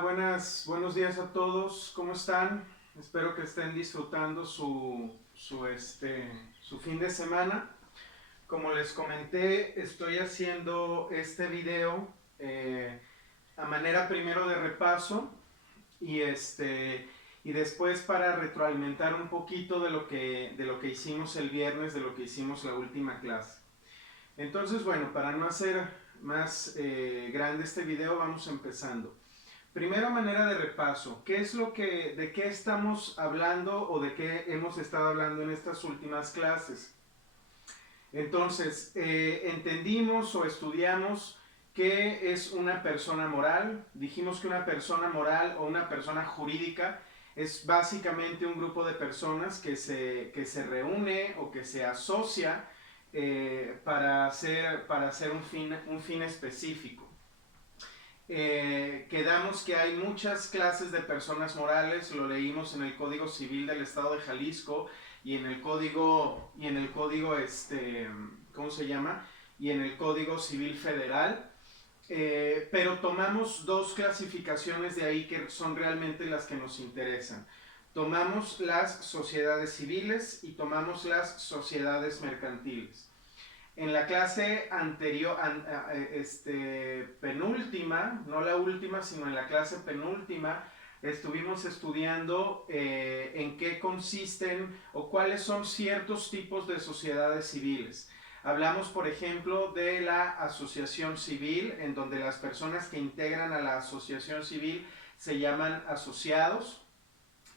Buenos días a todos, ¿cómo están? Espero que estén disfrutando su fin de semana. Como les comenté, estoy haciendo este video a manera primero de repaso y, y después para retroalimentar un poquito de lo que hicimos el viernes, de lo que hicimos la última clase. Entonces, bueno, para no hacer más grande este video, vamos empezando. Primera manera de repaso, ¿de qué estamos hablando o de qué hemos estado hablando en estas últimas clases? Entonces, entendimos o estudiamos qué es una persona moral. Dijimos que una persona moral o una persona jurídica es básicamente un grupo de personas que se reúne o que se asocia para hacer un fin específico. Quedamos que hay muchas clases de personas morales, lo leímos en el Código Civil del Estado de Jalisco y en el Código, ¿cómo se llama? Y en el Código Civil Federal. Pero tomamos dos clasificaciones de ahí que son realmente las que nos interesan. Tomamos las sociedades civiles y tomamos las sociedades mercantiles. En la clase anterior, penúltima, no la última, sino en la clase penúltima, estuvimos estudiando en qué consisten o cuáles son ciertos tipos de sociedades civiles. Hablamos, por ejemplo, de la asociación civil, en donde las personas que integran a la asociación civil se llaman asociados.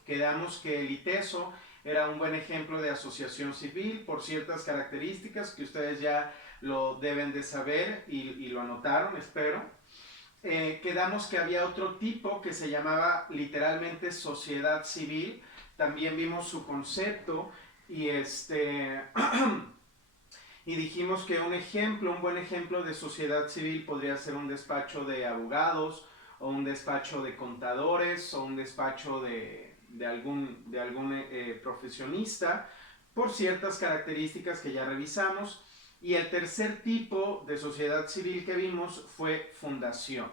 Quedamos que el ITESO era un buen ejemplo de asociación civil por ciertas características que ustedes ya lo deben de saber y lo anotaron, espero. Quedamos que había otro tipo que se llamaba literalmente sociedad civil. También vimos su concepto y y dijimos que un buen ejemplo de sociedad civil podría ser un despacho de abogados o un despacho de contadores o un despacho de algún profesionista por ciertas características que ya revisamos. Y el tercer tipo de sociedad civil que vimos fue fundación.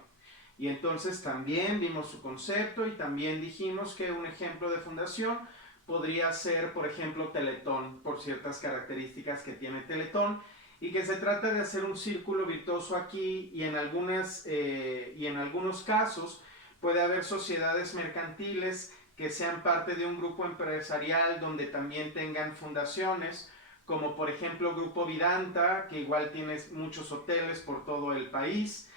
Y entonces también vimos su concepto y también dijimos que un ejemplo de fundación podría ser, por ejemplo, Teletón, por ciertas características que tiene Teletón, y que se trata de hacer un círculo virtuoso aquí y en algunos casos puede haber sociedades mercantiles que sean parte de un grupo empresarial donde también tengan fundaciones, como por ejemplo Grupo Vidanta, que igual tiene muchos hoteles por todo el país,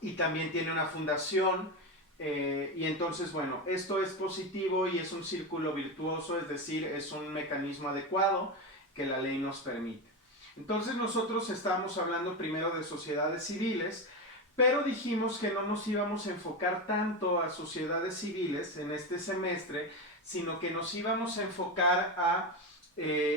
y también tiene una fundación. Y entonces, bueno, esto es positivo y es un círculo virtuoso, es decir, es un mecanismo adecuado que la ley nos permite. Entonces nosotros estábamos hablando primero de sociedades civiles, pero dijimos que no nos íbamos a enfocar tanto a sociedades civiles en este semestre, sino que nos íbamos a enfocar a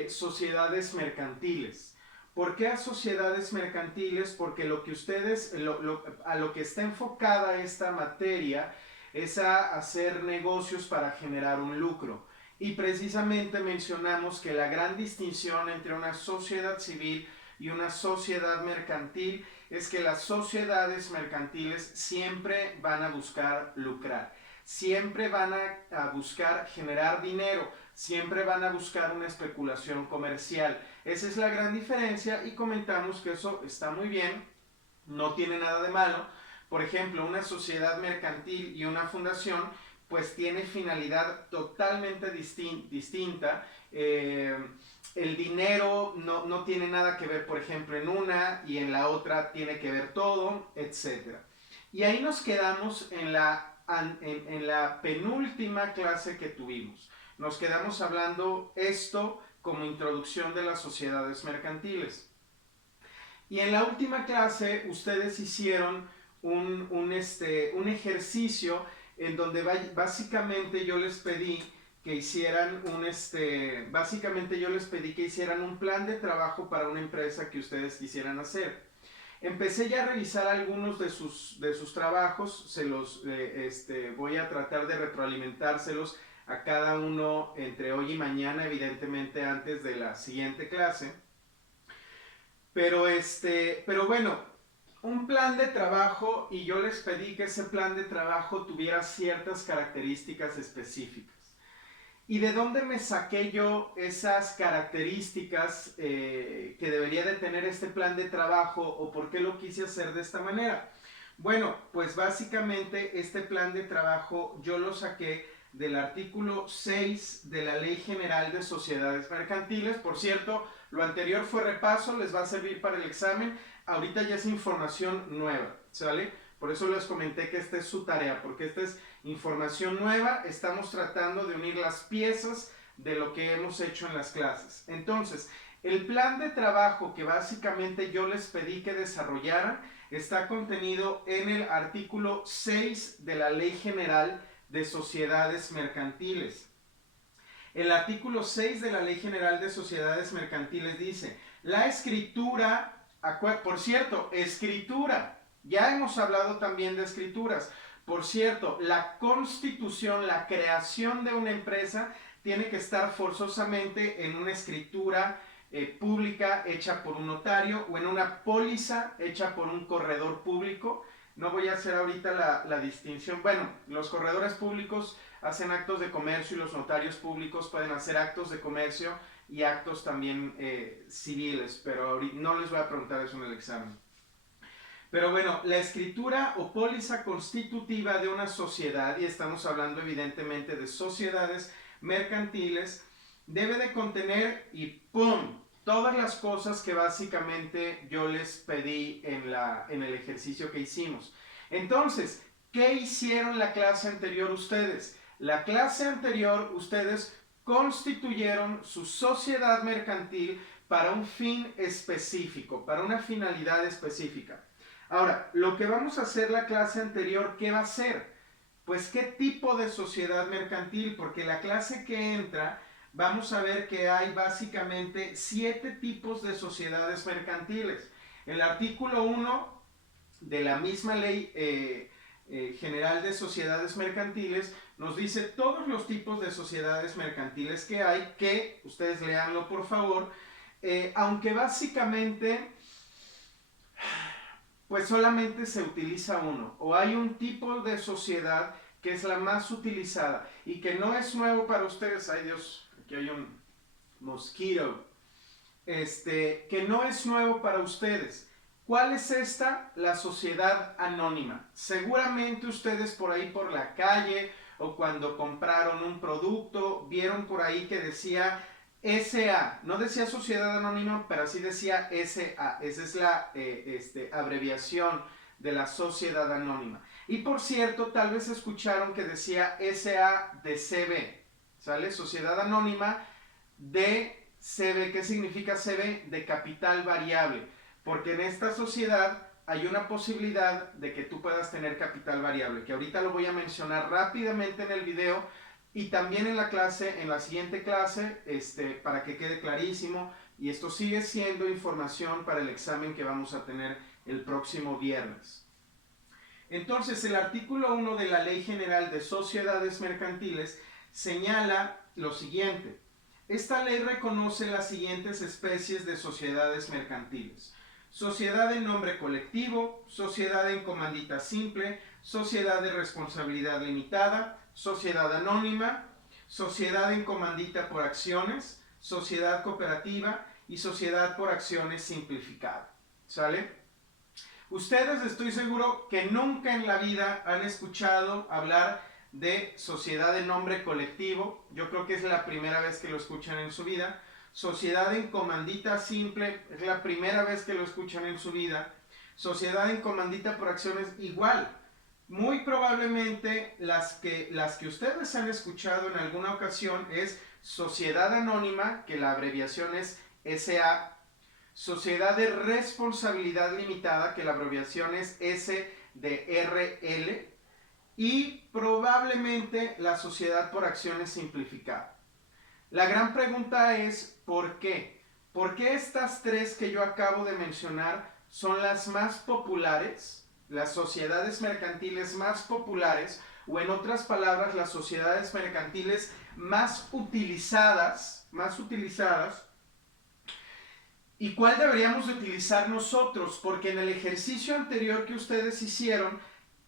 sociedades mercantiles. ¿Por qué a sociedades mercantiles? Porque a lo que está enfocada esta materia es a hacer negocios para generar un lucro. Y precisamente mencionamos que la gran distinción entre una sociedad civil y una sociedad mercantil es que las sociedades mercantiles siempre van a buscar lucrar, siempre van a buscar generar dinero, siempre van a buscar una especulación comercial. Esa es la gran diferencia y comentamos que eso está muy bien, no tiene nada de malo. Por ejemplo, una sociedad mercantil y una fundación pues tiene finalidad totalmente distinta. El dinero no tiene nada que ver, por ejemplo, en una y en la otra tiene que ver todo, etc. Y ahí nos quedamos en la penúltima clase que tuvimos. Nos quedamos hablando esto como introducción de las sociedades mercantiles. Y en la última clase ustedes hicieron un ejercicio en donde básicamente yo les pedí que hicieran un plan de trabajo para una empresa que ustedes quisieran hacer. Empecé ya a revisar algunos de sus trabajos, voy a tratar de retroalimentárselos a cada uno entre hoy y mañana, evidentemente antes de la siguiente clase. Pero bueno, un plan de trabajo y yo les pedí que ese plan de trabajo tuviera ciertas características específicas. ¿Y de dónde me saqué yo esas características que debería de tener este plan de trabajo o por qué lo quise hacer de esta manera? Bueno, pues básicamente este plan de trabajo yo lo saqué del artículo 6 de la Ley General de Sociedades Mercantiles. Por cierto, lo anterior fue repaso, les va a servir para el examen. Ahorita ya es información nueva, ¿sale? Por eso les comenté que esta es su tarea, porque esta es información nueva. Estamos tratando de unir las piezas de lo que hemos hecho en las clases. Entonces, el plan de trabajo que básicamente yo les pedí que desarrollaran está contenido en el artículo 6 de la Ley General de Sociedades Mercantiles. El artículo 6 de la Ley General de Sociedades Mercantiles dice: la escritura, por cierto, escritura, ya hemos hablado también de escrituras. Por cierto, la constitución, la creación de una empresa tiene que estar forzosamente en una escritura pública hecha por un notario o en una póliza hecha por un corredor público. No voy a hacer ahorita la distinción. Bueno, los corredores públicos hacen actos de comercio y los notarios públicos pueden hacer actos de comercio y actos también civiles, pero ahorita no les voy a preguntar eso en el examen. Pero bueno, la escritura o póliza constitutiva de una sociedad, y estamos hablando evidentemente de sociedades mercantiles, debe de contener y ¡pum!, todas las cosas que básicamente yo les pedí en el ejercicio que hicimos. Entonces, ¿qué hicieron la clase anterior ustedes? La clase anterior ustedes constituyeron su sociedad mercantil para un fin específico, para una finalidad específica. Ahora, lo que vamos a hacer la clase anterior, ¿qué va a ser? Pues qué tipo de sociedad mercantil, porque la clase que entra vamos a ver que hay básicamente 7 tipos de sociedades mercantiles. El artículo 1 de la misma Ley General de Sociedades Mercantiles nos dice todos los tipos de sociedades mercantiles que hay, que ustedes léanlo por favor, aunque básicamente pues solamente se utiliza uno, o hay un tipo de sociedad que es la más utilizada y que no es nuevo para ustedes. Ay Dios, aquí hay un mosquito, que no es nuevo para ustedes. ¿Cuál es esta? La sociedad anónima. Seguramente ustedes por ahí por la calle o cuando compraron un producto vieron por ahí que decía SA, no decía sociedad anónima, pero sí decía SA. Esa es la abreviación de la sociedad anónima. Y por cierto, tal vez escucharon que decía SA de CB, ¿sale? Sociedad anónima de CB. ¿Qué significa CB? De capital variable, porque en esta sociedad hay una posibilidad de que tú puedas tener capital variable, que ahorita lo voy a mencionar rápidamente en el video y también en la clase, en la siguiente clase, para que quede clarísimo. Y esto sigue siendo información para el examen que vamos a tener el próximo viernes. Entonces, el artículo 1 de la Ley General de Sociedades Mercantiles señala lo siguiente: esta ley reconoce las siguientes especies de sociedades mercantiles: sociedad en nombre colectivo, sociedad en comandita simple, sociedad de responsabilidad limitada, sociedad anónima, sociedad en comandita por acciones, sociedad cooperativa y sociedad por acciones simplificada. ¿Sale? Ustedes, estoy seguro que nunca en la vida han escuchado hablar de sociedad en nombre colectivo. Yo creo que es la primera vez que lo escuchan en su vida. Sociedad en comandita simple, es la primera vez que lo escuchan en su vida. Sociedad en comandita por acciones, igual. Muy probablemente las que ustedes han escuchado en alguna ocasión es sociedad anónima, que la abreviación es SA, sociedad de responsabilidad limitada, que la abreviación es SDRL, y probablemente la sociedad por acciones simplificada. La gran pregunta es ¿por qué? ¿Por qué estas tres que yo acabo de mencionar son las más populares, las sociedades mercantiles más populares, o en otras palabras, las sociedades mercantiles más utilizadas? ¿Y cuál deberíamos de utilizar nosotros? Porque en el ejercicio anterior que ustedes hicieron,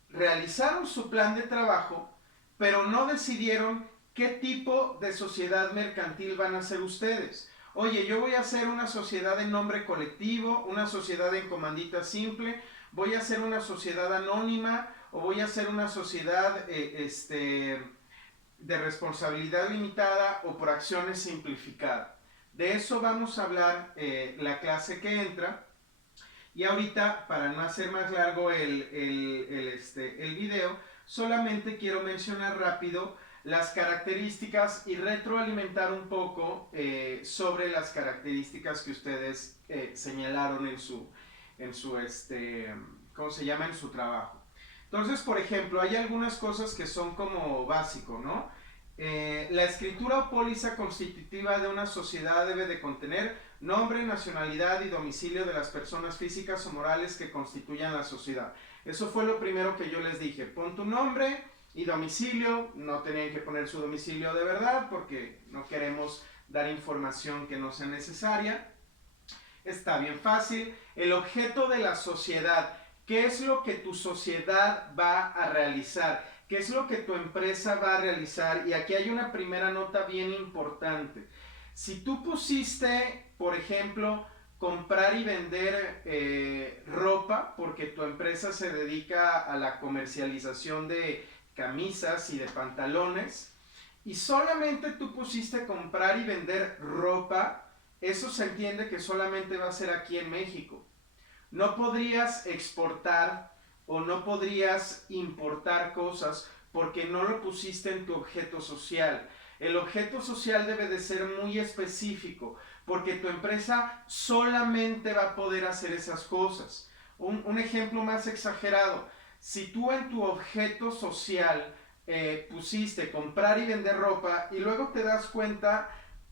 realizaron su plan de trabajo, pero no decidieron qué tipo de sociedad mercantil van a ser ustedes. Oye, yo voy a hacer una sociedad en nombre colectivo, una sociedad en comandita simple, voy a hacer una sociedad anónima o voy a hacer una sociedad de responsabilidad limitada o por acciones simplificada. De eso vamos a hablar la clase que entra. Y ahorita, para no hacer más largo el video, solamente quiero mencionar rápido las características y retroalimentar un poco sobre las características que ustedes señalaron en su ¿cómo se llama? En su trabajo. Entonces, por ejemplo, hay algunas cosas que son como básico, ¿no? La escritura o póliza constitutiva de una sociedad debe de contener nombre, nacionalidad y domicilio de las personas físicas o morales que constituyan la sociedad. Eso fue lo primero que yo les dije. Pon tu nombre y domicilio. No tenían que poner su domicilio de verdad porque no queremos dar información que no sea necesaria. Está bien fácil. El objeto de la sociedad. ¿Qué es lo que tu sociedad va a realizar? ¿Qué es lo que tu empresa va a realizar? Y aquí hay una primera nota bien importante. Si tú pusiste, por ejemplo, comprar y vender ropa, porque tu empresa se dedica a la comercialización de camisas y de pantalones, y solamente tú pusiste comprar y vender ropa, eso se entiende que solamente va a ser aquí en México. No podrías exportar o no podrías importar cosas porque no lo pusiste en tu objeto social. El objeto social debe de ser muy específico porque tu empresa solamente va a poder hacer esas cosas. Un ejemplo más exagerado, si tú en tu objeto social pusiste comprar y vender ropa y luego te das cuenta,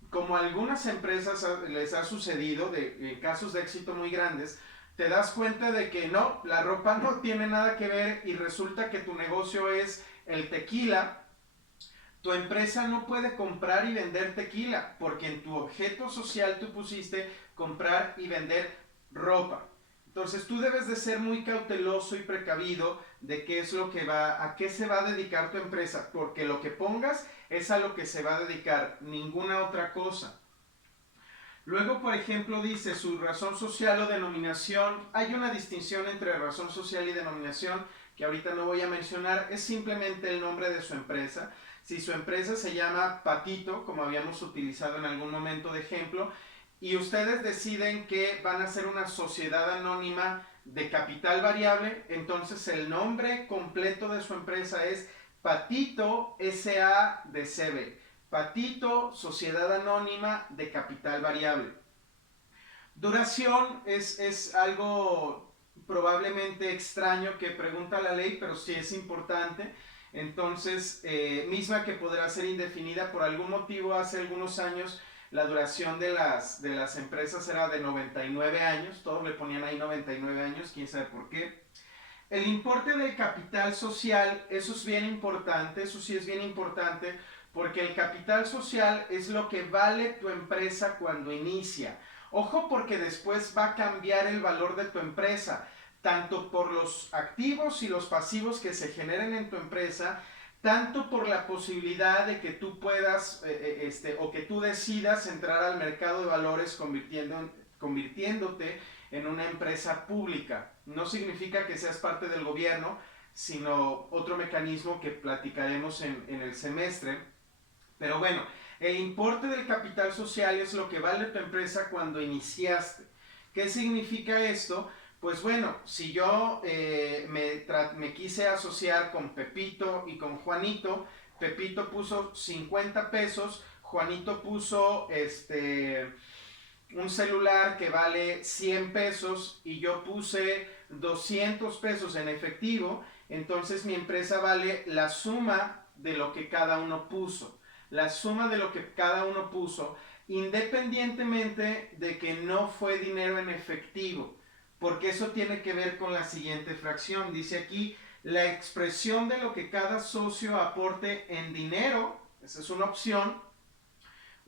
como a algunas empresas les ha sucedido, en casos de éxito muy grandes, te das cuenta de que no, la ropa no tiene nada que ver y resulta que tu negocio es el tequila. Tu empresa no puede comprar y vender tequila porque en tu objeto social tú pusiste comprar y vender ropa. Entonces tú debes de ser muy cauteloso y precavido de qué es lo que a qué se va a dedicar tu empresa, porque lo que pongas es a lo que se va a dedicar, ninguna otra cosa. Luego, por ejemplo, dice su razón social o denominación. Hay una distinción entre razón social y denominación que ahorita no voy a mencionar. Es simplemente el nombre de su empresa. Si su empresa se llama Patito, como habíamos utilizado en algún momento de ejemplo, y ustedes deciden que van a ser una sociedad anónima de capital variable, entonces el nombre completo de su empresa es Patito S.A.D.C.B. Patito, sociedad anónima de capital variable. Duración es algo probablemente extraño que pregunta la ley, pero sí es importante. Entonces, misma que podrá ser indefinida por algún motivo. Hace algunos años la duración de las empresas era de 99 años, todos le ponían ahí 99 años, quién sabe por qué. El importe del capital social, eso es bien importante, eso sí es bien importante, porque el capital social es lo que vale tu empresa cuando inicia. Ojo, porque después va a cambiar el valor de tu empresa, tanto por los activos y los pasivos que se generen en tu empresa, tanto por la posibilidad de que tú puedas o que tú decidas entrar al mercado de valores convirtiéndote en una empresa pública. No significa que seas parte del gobierno, sino otro mecanismo que platicaremos en el semestre. Pero bueno, el importe del capital social es lo que vale tu empresa cuando iniciaste. ¿Qué significa esto? Pues bueno, si yo me quise asociar con Pepito y con Juanito, Pepito puso 50 pesos, Juanito puso un celular que vale 100 pesos y yo puse 200 pesos en efectivo, entonces mi empresa vale la suma de lo que cada uno puso. La suma de lo que cada uno puso, independientemente de que no fue dinero en efectivo, porque eso tiene que ver con la siguiente fracción. Dice aquí, la expresión de lo que cada socio aporte en dinero, esa es una opción,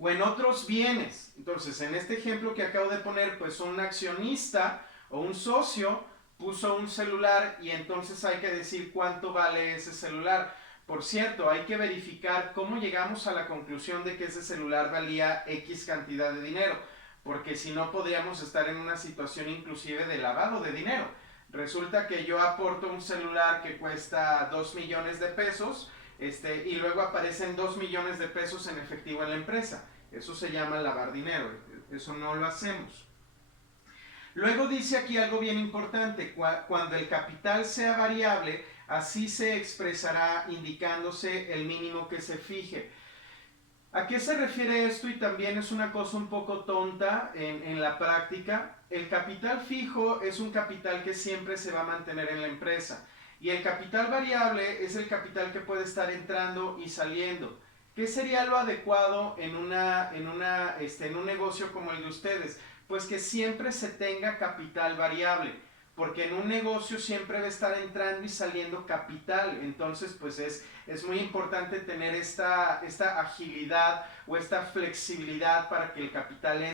o en otros bienes. Entonces, en este ejemplo que acabo de poner, pues un accionista o un socio puso un celular y entonces hay que decir cuánto vale ese celular. Por cierto, hay que verificar cómo llegamos a la conclusión de que ese celular valía X cantidad de dinero, porque si no podríamos estar en una situación inclusive de lavado de dinero. Resulta que yo aporto un celular que cuesta 2 millones de pesos y luego aparecen 2 millones de pesos en efectivo en la empresa. Eso se llama lavar dinero, eso no lo hacemos. Luego dice aquí algo bien importante, cuando el capital sea variable, así se expresará indicándose el mínimo que se fije. ¿A qué se refiere esto? Y también es una cosa un poco tonta en la práctica. El capital fijo es un capital que siempre se va a mantener en la empresa. Y el capital variable es el capital que puede estar entrando y saliendo. ¿Qué sería lo adecuado en un negocio como el de ustedes? Pues que siempre se tenga capital variable, porque en un negocio siempre va a estar entrando y saliendo capital. Entonces pues es muy importante tener esta agilidad o esta flexibilidad para que el capital entre